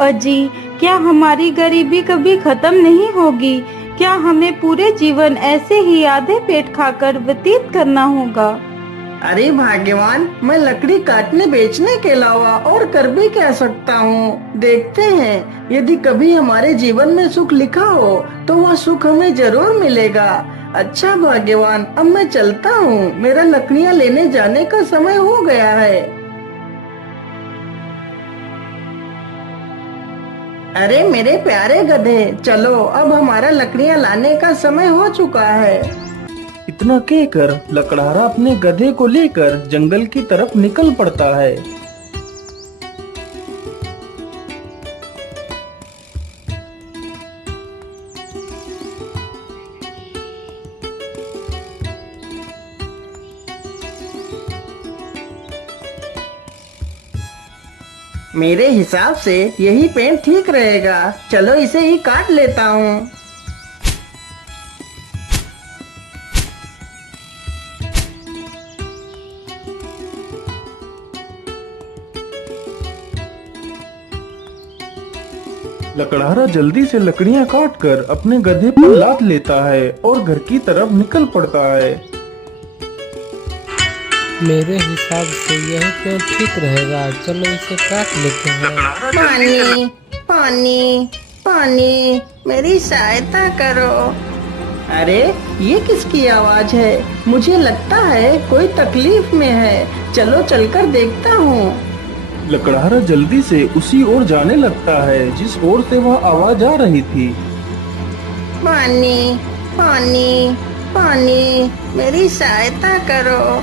अजी, क्या हमारी गरीबी कभी खत्म नहीं होगी? क्या हमें पूरे जीवन ऐसे ही आधे पेट खाकर व्यतीत करना होगा? अरे भाग्यवान, मैं लकड़ी काटने बेचने के अलावा और कर भी क्या सकता हूँ। देखते हैं, यदि कभी हमारे जीवन में सुख लिखा हो तो वह सुख हमें जरूर मिलेगा। अच्छा भाग्यवान, अब मैं चलता हूँ, मेरा लकड़ियाँ लेने जाने का समय हो गया है। अरे मेरे प्यारे गधे, चलो अब हमारा लकड़ियाँ लाने का समय हो चुका है। इतना कहकर लकड़हारा अपने गधे को लेकर जंगल की तरफ निकल पड़ता है। मेरे हिसाब से यही पेड़ ठीक रहेगा, चलो इसे ही काट लेता हूँ। लकड़हारा जल्दी से लकड़ियां काट कर अपने गधे पर लाद लेता है और घर की तरफ निकल पड़ता है। मेरे हिसाब से यह पेड़ ठीक रहेगा, चलो इसे काट लेते हैं। पानी पानी पानी, मेरी सहायता करो। अरे ये किसकी आवाज है? मुझे लगता है कोई तकलीफ में है, चलो चलकर देखता हूँ। लकड़हारा जल्दी से उसी ओर जाने लगता है जिस ओर से वह आवाज आ रही थी। पानी पानी पानी, मेरी सहायता करो।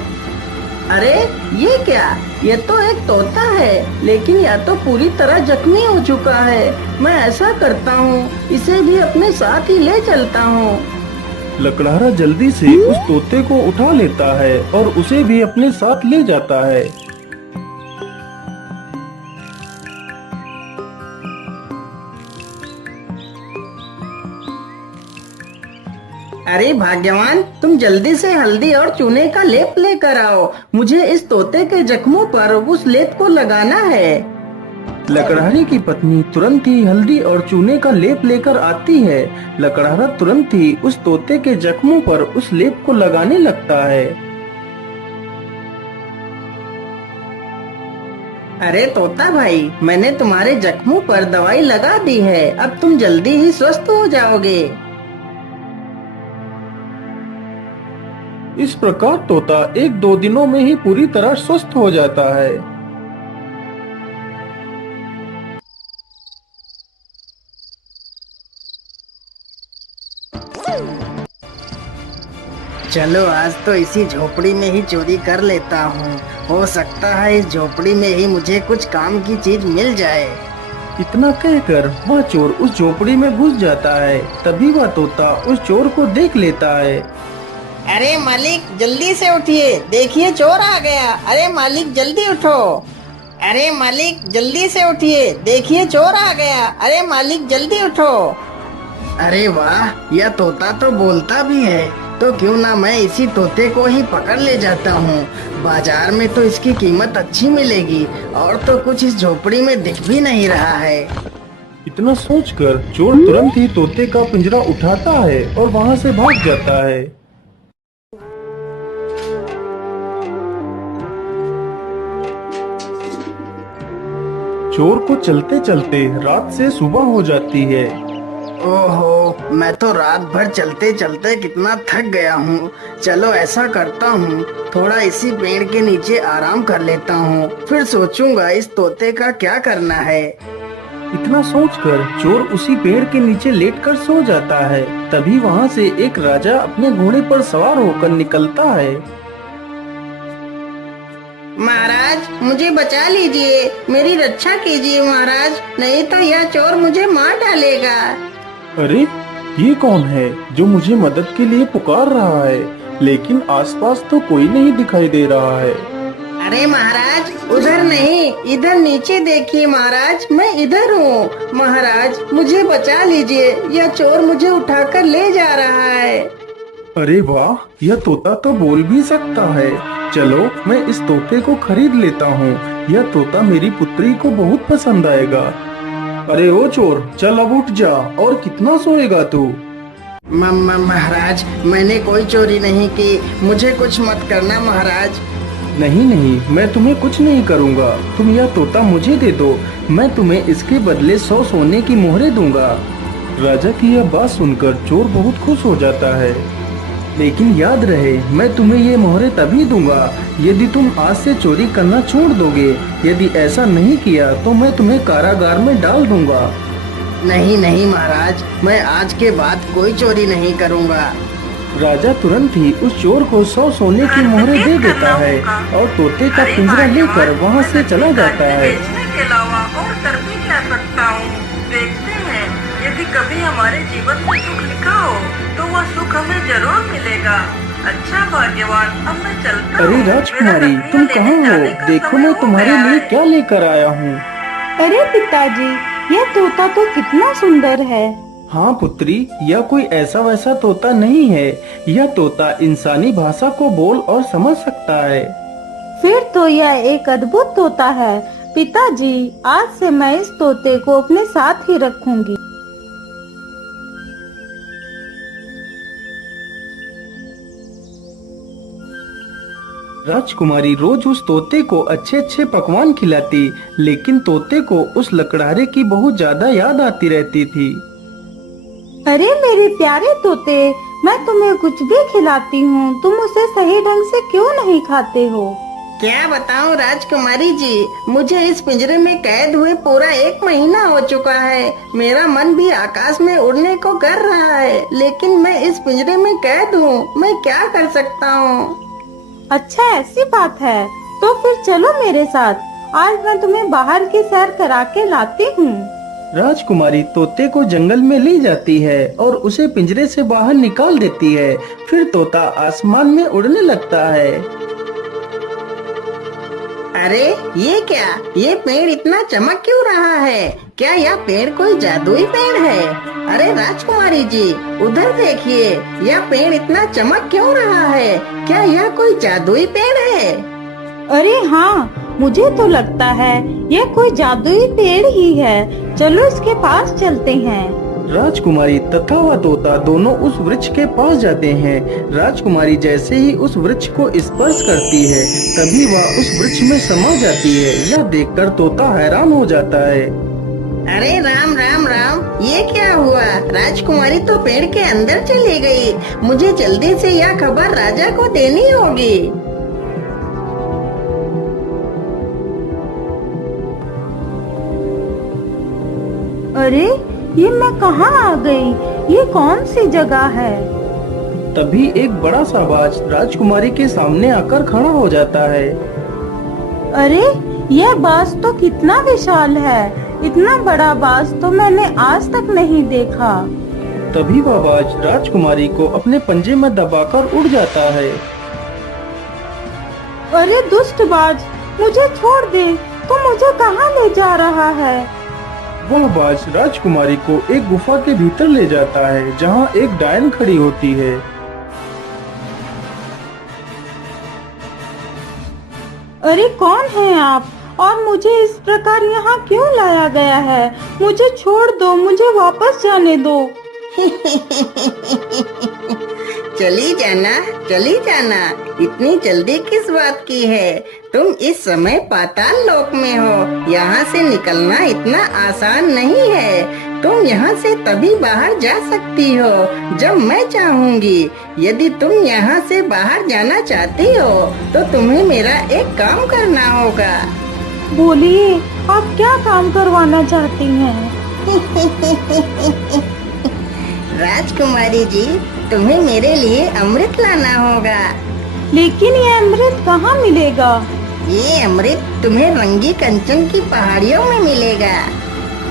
अरे ये क्या? ये तो एक तोता है, लेकिन यह तो पूरी तरह जख्मी हो चुका है। मैं ऐसा करता हूँ, इसे भी अपने साथ ही ले चलता हूँ। लकड़हारा जल्दी से उस तोते को उठा लेता है और उसे भी अपने साथ ले जाता है। अरे भाग्यवान, तुम जल्दी से हल्दी और चूने का लेप लेकर आओ, मुझे इस तोते के जख्मों पर उस लेप को लगाना है। लकड़हारे की पत्नी तुरंत ही हल्दी और चूने का लेप लेकर आती है। लकड़हारा तुरंत ही उस तोते के जख्मों पर उस लेप को लगाने लगता है। अरे तोता भाई, मैंने तुम्हारे जख्मों पर दवाई लगा दी है, अब तुम जल्दी ही स्वस्थ हो जाओगे। इस प्रकार तोता 1-2 दिनों में ही पूरी तरह स्वस्थ हो जाता है। चलो आज तो इसी झोपड़ी में ही चोरी कर लेता हूँ, हो सकता है इस झोपड़ी में ही मुझे कुछ काम की चीज मिल जाए। इतना कहकर वह चोर उस झोपड़ी में घुस जाता है। तभी वह तोता उस चोर को देख लेता है। अरे मालिक जल्दी से उठिए, देखिए चोर आ गया। अरे मालिक जल्दी उठो। अरे मालिक जल्दी से उठिए, देखिए चोर आ गया। अरे मालिक जल्दी उठो। अरे वाह, यह तोता तो बोलता भी है, तो क्यों ना मैं इसी तोते को ही पकड़ ले जाता हूँ। बाजार में तो इसकी कीमत अच्छी मिलेगी, और तो कुछ इस झोपड़ी में दिख भी नहीं रहा है। इतना सोचकर चोर तुरंत ही तोते का पिंजरा उठाता है और वहां से भाग जाता है। चोर को चलते चलते रात से सुबह हो जाती है। ओहो, मैं तो रात भर चलते चलते कितना थक गया हूँ। चलो ऐसा करता हूँ, थोड़ा इसी पेड़ के नीचे आराम कर लेता हूँ, फिर सोचूंगा इस तोते का क्या करना है। इतना सोचकर चोर उसी पेड़ के नीचे लेटकर सो जाता है। तभी वहां से एक राजा अपने घोड़े पर सवार होकर निकलता है। महाराज मुझे बचा लीजिए, मेरी रक्षा कीजिए महाराज, नहीं तो यह चोर मुझे मार डालेगा। अरे ये कौन है जो मुझे मदद के लिए पुकार रहा है, लेकिन आसपास तो कोई नहीं दिखाई दे रहा है। अरे महाराज उधर नहीं, इधर नीचे देखिए महाराज, मैं इधर हूँ। महाराज मुझे बचा लीजिए, यह चोर मुझे उठाकर ले जा रहा है। अरे वाह, यह तोता तो बोल भी सकता है। चलो मैं इस तोते को खरीद लेता हूँ, यह तोता मेरी पुत्री को बहुत पसंद आएगा। अरे ओ चोर, चल अब उठ जा। और कितना सोएगा तू? महाराज, मैंने कोई चोरी नहीं की, मुझे कुछ मत करना महाराज। नहीं नहीं, मैं तुम्हें कुछ नहीं करूँगा। तुम यह तोता मुझे दे दो, मैं तुम्हें इसके बदले 100 सोने की मोहरें दूंगा। राजा की यह बात सुनकर चोर बहुत खुश हो जाता है। लेकिन याद रहे, मैं तुम्हें ये मोहरें तभी दूंगा यदि तुम आज से चोरी करना छोड़ दोगे। यदि ऐसा नहीं किया तो मैं तुम्हें कारागार में डाल दूंगा। नहीं नहीं महाराज, मैं आज के बाद कोई चोरी नहीं करूँगा। राजा तुरंत ही उस चोर को 100 सोने की मोहरें दे देता है और तोते का पिंजरा लेकर वहाँ से चला जाता है। के अलावा और कर भी क्या सकता हूँ। देखते हैं, यदि कभी हमारे जीवन में सुख लिखा हो तो वह सुख हमें जरूर मिलेगा। अच्छा भाग्यवान, अब मैं चलता अरे हूँ। राजकुमारी, मेरा तुम कन्हैया कहाँ लेने हो? जाने का देखो समय मैं हो तुम्हारे गया लिए है। क्या लेकर आया हूँ। अरे पिताजी, यह तोता तो कितना सुंदर है। हाँ पुत्री, यह कोई ऐसा वैसा तोता नहीं है। यह तोता इंसानी भाषा को बोल और समझ सकता है। फिर तो यह एक अद्भुत तोता है। पिताजी, आज से मैं इस तोते को अपने साथ ही रखूंगी। राजकुमारी रोज उस तोते को अच्छे अच्छे पकवान खिलाती, लेकिन तोते को उस लकड़हारे की बहुत ज्यादा याद आती रहती थी। अरे मेरे प्यारे तोते, मैं तुम्हें कुछ भी खिलाती हूँ, तुम उसे सही ढंग से क्यों नहीं खाते हो? क्या बताऊं राजकुमारी जी, मुझे इस पिंजरे में कैद हुए पूरा 1 महीना हो चुका है। मेरा मन भी आकाश में उड़ने को कर रहा है, लेकिन मैं इस पिंजरे में कैद हूँ। मैं क्या कर सकता हूँ? अच्छा, ऐसी बात है तो फिर चलो मेरे साथ। आज मैं तुम्हें बाहर की सैर करा के लाती हूँ। राजकुमारी तोते को जंगल में ले जाती है और उसे पिंजरे से बाहर निकाल देती है। फिर तोता आसमान में उड़ने लगता है। अरे ये क्या, ये पेड़ इतना चमक क्यों रहा है? क्या यह पेड़ कोई जादुई पेड़ है? अरे राजकुमारी जी, उधर देखिए, यह पेड़ इतना चमक क्यों रहा है? क्या यह कोई जादुई पेड़ है? अरे हाँ, मुझे तो लगता है यह कोई जादुई पेड़ ही है। चलो इसके पास चलते हैं। राजकुमारी तथा वह तोता दोनों उस वृक्ष के पास जाते हैं। राजकुमारी जैसे ही उस वृक्ष को स्पर्श करती है, तभी वह उस वृक्ष में समा जाती है। यह देखकर तोता हैरान हो जाता है। अरे राम राम राम, ये क्या हुआ? राजकुमारी तो पेड़ के अंदर चली गई। मुझे जल्दी से यह खबर राजा को देनी होगी। अरे ये मैं कहाँ आ गई? ये कौन सी जगह है? तभी एक बड़ा सा बाज राजकुमारी के सामने आकर खड़ा हो जाता है। अरे यह बाज तो कितना विशाल है। इतना बड़ा बाज तो मैंने आज तक नहीं देखा। तभी वह बाज राजकुमारी को अपने पंजे में दबाकर उड़ जाता है। अरे दुष्ट बाज, मुझे छोड़ दे। तू मुझे कहाँ ले जा रहा है? वह बाज राजकुमारी को एक गुफा के भीतर ले जाता है, जहाँ एक डायन खड़ी होती है। अरे कौन है आप और मुझे इस प्रकार यहाँ क्यों लाया गया है? मुझे छोड़ दो, मुझे वापस जाने दो। चली जाना, चली जाना, इतनी जल्दी किस बात की है? तुम इस समय पाताल लोक में हो। यहाँ से निकलना इतना आसान नहीं है। तुम यहाँ से तभी बाहर जा सकती हो जब मैं चाहूँगी। यदि तुम यहाँ से बाहर जाना चाहती हो तो तुम्हें मेरा एक काम करना होगा। बोलिए, आप क्या काम करवाना चाहती हैं? राजकुमारी जी, तुम्हें मेरे लिए अमृत लाना होगा। लेकिन ये अमृत कहाँ मिलेगा? ये अमृत तुम्हें रंगी कंचन की पहाड़ियों में मिलेगा।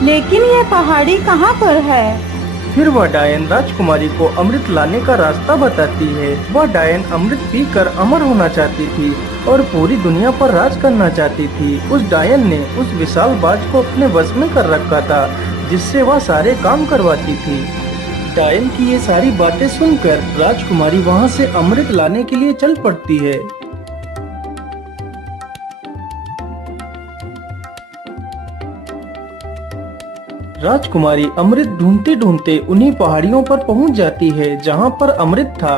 लेकिन ये पहाड़ी कहाँ पर है? फिर वह डायन राजकुमारी को अमृत लाने का रास्ता बताती है। वह डायन अमृत पीकर अमर होना चाहती थी और पूरी दुनिया पर राज करना चाहती थी। उस डायन ने उस विशाल बाज को अपने वश में कर रखा था, जिससे वह सारे काम करवाती थी। डायन की ये सारी बातें सुनकर राजकुमारी वहाँ से अमृत लाने के लिए चल पड़ती है। राजकुमारी अमृत ढूंढते ढूंढते उन्हीं पहाड़ियों पर पहुंच जाती है जहां पर अमृत था।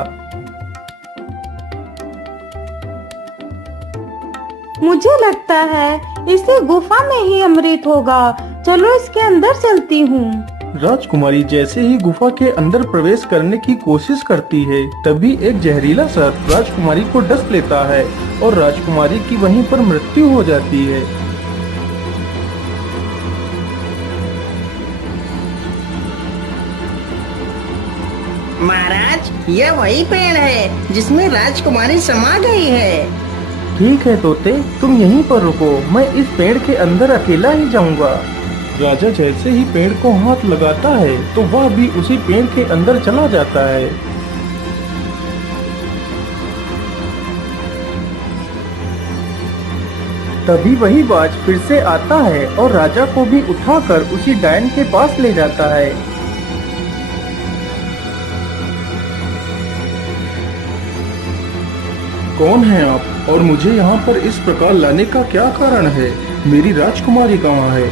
मुझे लगता है इसी गुफा में ही अमृत होगा। चलो इसके अंदर चलती हूँ। राजकुमारी जैसे ही गुफा के अंदर प्रवेश करने की कोशिश करती है, तभी एक जहरीला सर्प राजकुमारी को डस लेता है और राजकुमारी की वहीं पर मृत्यु हो जाती है। महाराज, यह वही पेड़ है जिसमें राजकुमारी समा गई है। ठीक है तोते, तुम यहीं पर रुको, मैं इस पेड़ के अंदर अकेला ही जाऊंगा। राजा जैसे ही पेड़ को हाथ लगाता है तो वह भी उसी पेड़ के अंदर चला जाता है। तभी वही बाज फिर से आता है और राजा को भी उठाकर उसी डायन के पास ले जाता है। कौन है आप और मुझे यहाँ पर इस प्रकार लाने का क्या कारण है? मेरी राजकुमारी कहाँ है?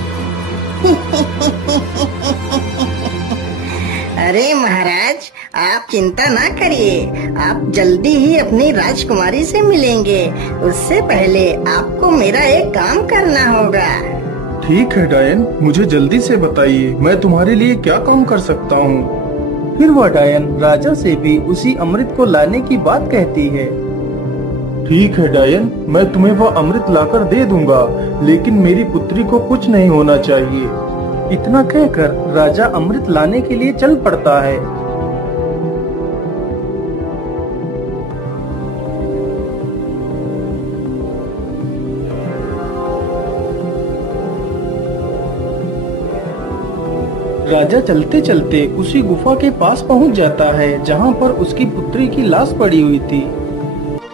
अरे महाराज, आप चिंता ना करिए, आप जल्दी ही अपनी राजकुमारी से मिलेंगे। उससे पहले आपको मेरा एक काम करना होगा। ठीक है डायन, मुझे जल्दी से बताइए, मैं तुम्हारे लिए क्या काम कर सकता हूँ। फिर वह डायन राजा से भी उसी अमृत को लाने की बात कहती है। ठीक है डायन, मैं तुम्हें वह अमृत लाकर दे दूंगा, लेकिन मेरी पुत्री को कुछ नहीं होना चाहिए। इतना कहकर राजा अमृत लाने के लिए चल पड़ता है। राजा चलते चलते उसी गुफा के पास पहुंच जाता है जहां पर उसकी पुत्री की लाश पड़ी हुई थी।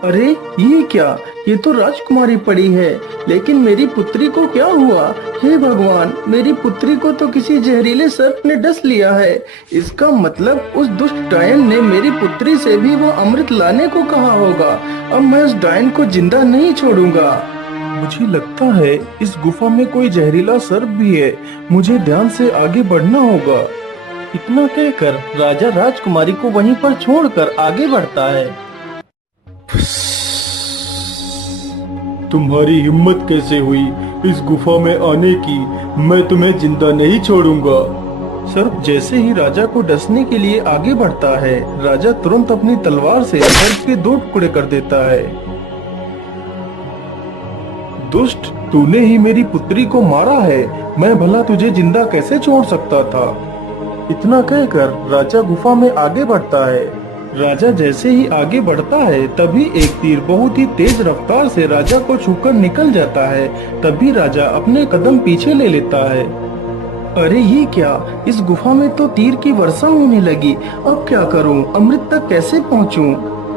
अरे ये क्या, ये तो राजकुमारी पड़ी है, लेकिन मेरी पुत्री को क्या हुआ? हे भगवान, मेरी पुत्री को तो किसी जहरीले सर्प ने डस लिया है। इसका मतलब उस दुष्ट डायन ने मेरी पुत्री से भी वो अमृत लाने को कहा होगा। अब मैं उस डायन को जिंदा नहीं छोड़ूंगा। मुझे लगता है इस गुफा में कोई जहरीला सर्प भी है, मुझे ध्यान से आगे बढ़ना होगा। इतना कहकर राजा राजकुमारी को वहीं पर छोड़कर आगे बढ़ता है। तुम्हारी हिम्मत कैसे हुई इस गुफा में आने की? मैं तुम्हें जिंदा नहीं छोड़ूंगा। सर्प जैसे ही राजा को डसने के लिए आगे बढ़ता है, राजा तुरंत अपनी तलवार से सर्प के 2 टुकड़े कर देता है। दुष्ट, तूने ही मेरी पुत्री को मारा है, मैं भला तुझे जिंदा कैसे छोड़ सकता था? इतना कहकर राजा गुफा में आगे बढ़ता है। राजा जैसे ही आगे बढ़ता है, तभी एक तीर बहुत ही तेज रफ्तार से राजा को छूकर निकल जाता है। तभी राजा अपने कदम पीछे ले लेता है। अरे ये क्या, इस गुफा में तो तीर की वर्षा होने लगी। अब क्या करूं, अमृत तक कैसे पहुंचूं?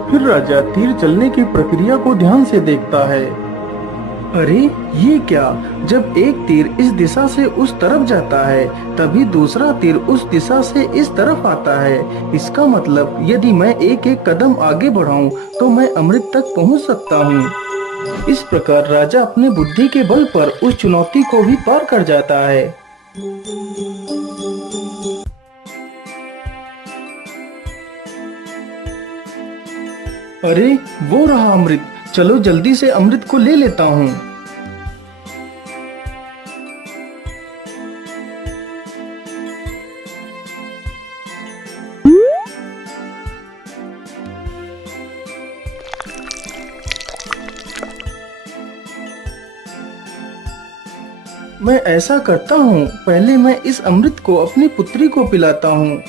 फिर राजा तीर चलने की प्रक्रिया को ध्यान से देखता है। अरे ये क्या, जब एक तीर इस दिशा से उस तरफ जाता है, तभी दूसरा तीर उस दिशा से इस तरफ आता है। इसका मतलब यदि मैं एक एक कदम आगे बढ़ाऊं तो मैं अमृत तक पहुंच सकता हूं। इस प्रकार राजा अपने बुद्धि के बल पर उस चुनौती को भी पार कर जाता है। अरे वो रहा अमृत, चलो जल्दी से अमृत को ले लेता हूँ। मैं ऐसा करता हूँ, पहले मैं इस अमृत को अपनी पुत्री को पिलाता हूँ।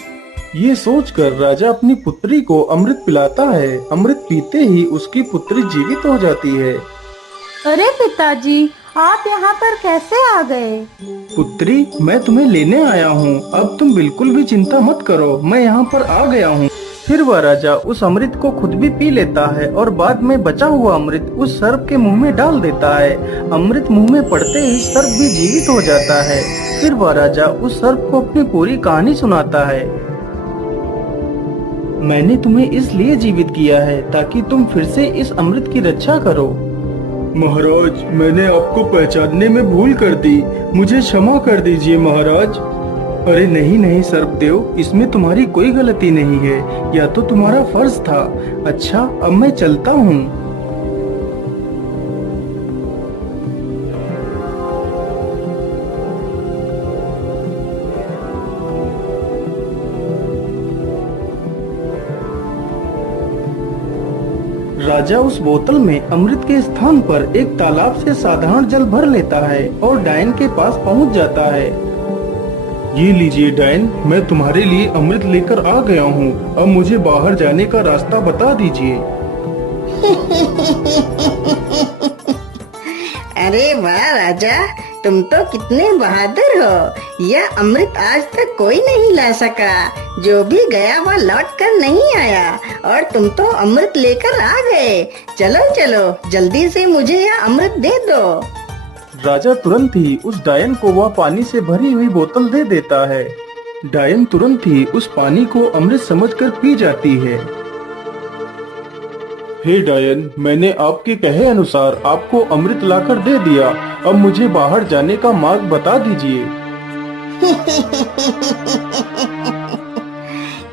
ये सोचकर राजा अपनी पुत्री को अमृत पिलाता है। अमृत पीते ही उसकी पुत्री जीवित हो जाती है। अरे पिताजी, आप यहाँ पर कैसे आ गए? पुत्री, मैं तुम्हें लेने आया हूँ, अब तुम बिल्कुल भी चिंता मत करो, मैं यहाँ पर आ गया हूँ। फिर वह राजा उस अमृत को खुद भी पी लेता है और बाद में बचा हुआ अमृत उस सर्प के मुंह में डाल देता है। अमृत मुंह में पड़ते ही सर्प भी जीवित हो जाता है। फिर वह राजा उस सर्प को अपनी पूरी कहानी सुनाता है। मैंने तुम्हें इसलिए जीवित किया है ताकि तुम फिर से इस अमृत की रक्षा करो। महाराज, मैंने आपको पहचानने में भूल कर दी, मुझे क्षमा कर दीजिए महाराज। अरे नहीं नहीं सर्पदेव, इसमें तुम्हारी कोई गलती नहीं है, या तो तुम्हारा फर्ज था। अच्छा अब मैं चलता हूँ। राजा उस बोतल में अमृत के स्थान पर एक तालाब से साधारण जल भर लेता है और डायन के पास पहुंच जाता है। ये लीजिए डायन, मैं तुम्हारे लिए अमृत लेकर आ गया हूँ। अब मुझे बाहर जाने का रास्ता बता दीजिए। अरे वाह राजा, तुम तो कितने बहादुर हो। यह अमृत आज तक कोई नहीं ला सका। जो भी गया वह लौट कर नहीं आया और तुम तो अमृत लेकर आ गए। चलो चलो जल्दी से मुझे यह अमृत दे दो। राजा तुरंत ही उस डायन को वह पानी से भरी हुई बोतल दे देता है। डायन तुरंत ही उस पानी को अमृत समझकर पी जाती है। हे डायन, मैंने आपके कहे अनुसार आपको अमृत लाकर दे दिया। अब मुझे बाहर जाने का मार्ग बता दीजिए।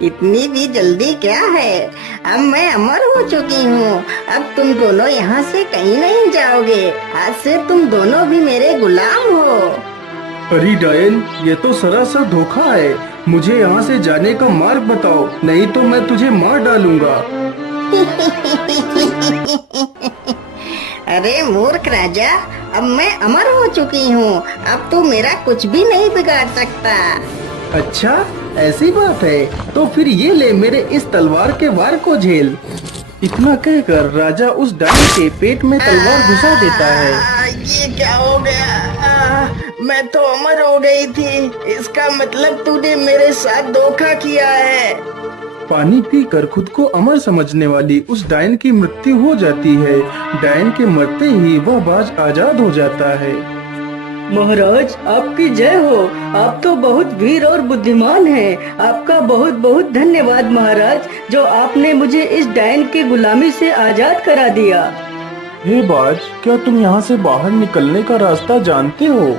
इतनी भी जल्दी क्या है? अब मैं अमर हो चुकी हूँ। अब तुम दोनों यहाँ से कहीं नहीं जाओगे। आज से तुम दोनों भी मेरे गुलाम हो। अरे डायन, ये तो सरासर धोखा है। मुझे यहाँ से जाने का मार्ग बताओ, नहीं तो मैं तुझे मार डालूंगा। अरे मूर्ख राजा, अब मैं अमर हो चुकी हूँ। अब तू मेरा कुछ भी नहीं बिगाड़ सकता। अच्छा ऐसी बात है, तो फिर ये ले मेरे इस तलवार के वार को झेल। इतना कहकर राजा उस डायन के पेट में तलवार घुसा देता है। ये क्या हो गया? मैं तो अमर हो गई थी। इसका मतलब तूने मेरे साथ धोखा किया है। पानी पीकर खुद को अमर समझने वाली उस डायन की मृत्यु हो जाती है। डायन के मरते ही वह बाज आजाद हो जाता है। महाराज आपकी जय हो। आप तो बहुत वीर और बुद्धिमान हैं। आपका बहुत बहुत धन्यवाद महाराज, जो आपने मुझे इस डायन की गुलामी से आजाद करा दिया। हे बाज, क्या तुम यहाँ से बाहर निकलने का रास्ता जानते हो?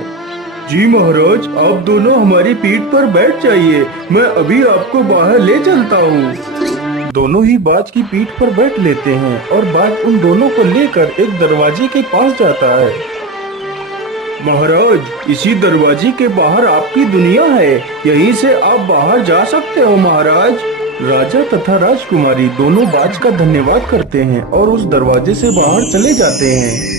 जी महाराज, आप दोनों हमारी पीठ पर बैठ जाइए, मैं अभी आपको बाहर ले चलता हूँ। दोनों ही बाज की पीठ पर बैठ लेते हैं और बाज उन दोनों को लेकर एक दरवाजे के पास जाता है। महाराज, इसी दरवाजे के बाहर आपकी दुनिया है, यहीं से आप बाहर जा सकते हो महाराज। राजा तथा राजकुमारी दोनों बाज का धन्यवाद करते हैं और उस दरवाजे से बाहर चले जाते हैं।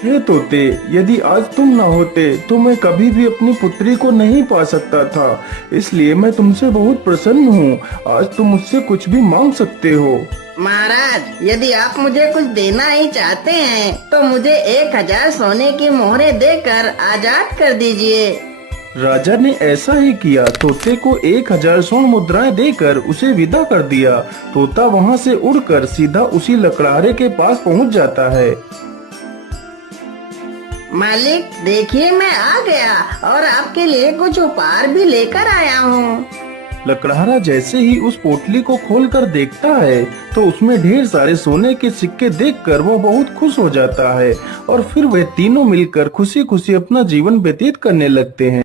हे तोते, यदि आज तुम न होते तो मैं कभी भी अपनी पुत्री को नहीं पा सकता था। इसलिए मैं तुमसे बहुत प्रसन्न हूँ। आज तुम मुझसे कुछ भी मांग सकते हो। महाराज, यदि आप मुझे कुछ देना ही चाहते हैं तो मुझे 1000 सोने की मोहरें देकर आजाद कर दीजिए। राजा ने ऐसा ही किया। तोते को 1000 स्वर्ण मुद्राएं देकर उसे विदा कर दिया। तोता वहाँ से उड़कर सीधा उसी लकड़हारे के पास पहुँच जाता है। मालिक देखिए, मैं आ गया और आपके लिए कुछ उपहार भी लेकर आया हूँ। लकड़हारा जैसे ही उस पोटली को खोलकर देखता है तो उसमें ढेर सारे सोने के सिक्के देखकर वो बहुत खुश हो जाता है और फिर वे तीनों मिलकर खुशी खुशी अपना जीवन व्यतीत करने लगते हैं।